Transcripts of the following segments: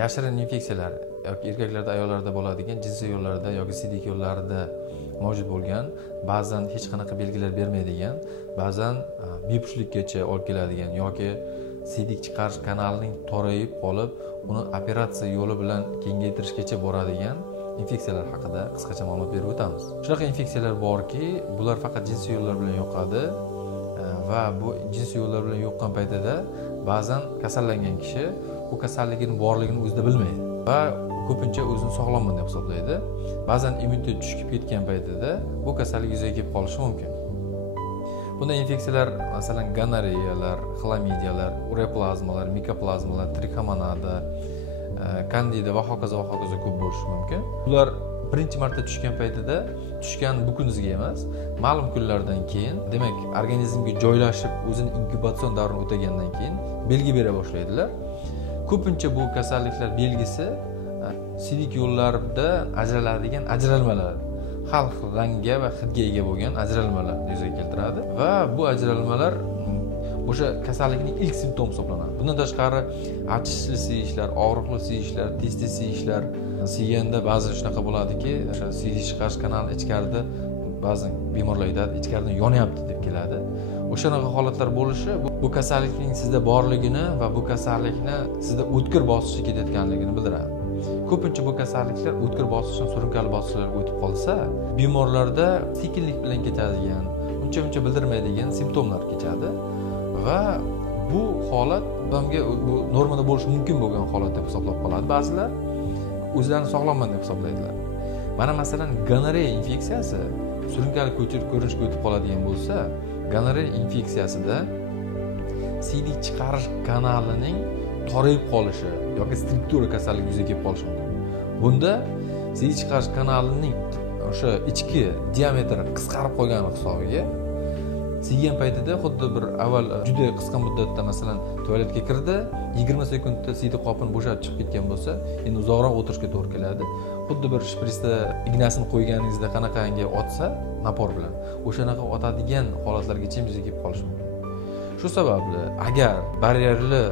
yashirin infeksiyalar yoki erkaklarda, ayollarda bo'ladigan jinsiy yo'llarda yoki siydik yo'llarida mavjud bo'lgan, ba'zan hech qanaqa belgilar bermaydigan, ba'zan bepushtlikkacha olib keladigan yoki siydik chiqarish kanalining torayib qolib, uni operatsiya yo'li bilan kengaytirishgacha boradigan infeksiyalar haqida qisqacha ma'lumot berib o'tamiz. Shunaqa infeksiyalar borki, bular faqat jinsiy yo'llar bilan yuqadi va bu jinsiy yo'llar bilan yuqqan paytida ba'zan kasallangan kishi bu kasalligini borligini o'zida bilmaydi va ko'pincha o'zini sog'lomman deb hisoblaydi. Ba'zan immunitet tushib ketgan paytida bu kasallik yuzaga kelib qolishi mumkin. Bunday infeksiyalar masalan gonoreyalar, xlamidiyalar, ureoplazmalar, mikoplazmalar, trixomonada, kandida va hokazo ko'p bo'lishi mumkin. Ular birinchi marta tushgan paytida tushgan bu kunizga emas, ma'lum kunlardan keyin, demak, organizmga joylashib, o'zini inkubation davrini o'tagandan keyin belgi bera boshlaydilar. Ko'pincha bu kasalliklar belgisi siydik yo'llarida ajraladigan ajralmalar, har xil rangga va hidga ega bo'lgan ajralmalar yuzaga keltiradi va bu ajralmalar o'sha kasallikning ilk simptomi hisoblanadi. Bundan tashqari achishli siyishlar, og'riqli siyishlar, tez-tez siyishlar, siyganda ba'zi shunaqa bo'ladiki, o'sha siydik chiqarish kanali ichkarida ba'zan bemorlar aytadi, ichkaridan yonyapti deb keladi. O'shanaqa holatlar bo'lishi bu kasallikning sizda borligini va bu kasallikni sizda o'tkir bosishga ketayotganligini bildiradi. Ko'pincha bu kasalliklar o'tkir bosishdan surunkali bosishlarga o'tib qolsa, bemorlarda sekinlik bilan ketadigan, uncha bildirmaydigan simptomlar kechadi va bu holat odamga bu normada bo'lishi mumkin bo'lgan holat deb hisoblab qoladi. Ba'zilar o'zlarini sog'lomman deb hisoblaydilar. Mana masalan gonoreya infeksiyasi surunkali ko'rinishga o'tib qoladigan bo'lsa, gonoreya infeksiyasida siydik chiqarish kanalining torayib qolishi yoki struktura kasalligi yuzaga kelib qolishi mumkin. Bunda siydik chiqarish kanalining o'sha ichki diametri qisqarib qolgani hisobiga siygan paytida xuddi bir avval juda qisqa muddatda masalan tualetga kirdi, 20 sekundda siydik qopini bo'shatib chiqib ketgan bo'lsa, endi uzoqroq o'tirishga to'g'ri keladi. Xuddi bir shpritsda ignasini qo'yganingizda qanaqangi otsa, napor bilan o'shanaqa otadigan holatlargacha yuzaga kelib qolishi mumkin. Shu sababli agar baryerli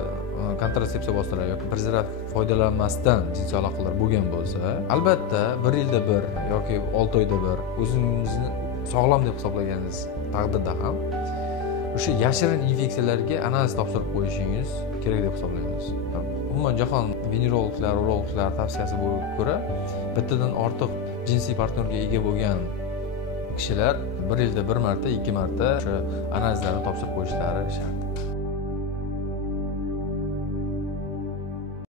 kontratsepsiya vositalari yoki prezervativ foydalanmasdan jinsiy aloqalar bo'lgan bo'lsa, albatta 1 yilda bir yoki 6 oyda bir o'zingizni sog'lom deb hisoblaganingiz taqdirda ham o'sha yashirin infeksiyalarga analiz topshirib qo'yishingiz kerak deb hisoblaymiz. Umuman jahon venerologlar, urologlar tavsiyasiga ko'ra bittadan ortiq jinsiy partnerga ega bo'lgan kishilar 1 yilda 1 marta, 2 marta o'sha analizlarni topshirib qo'yishlari shart.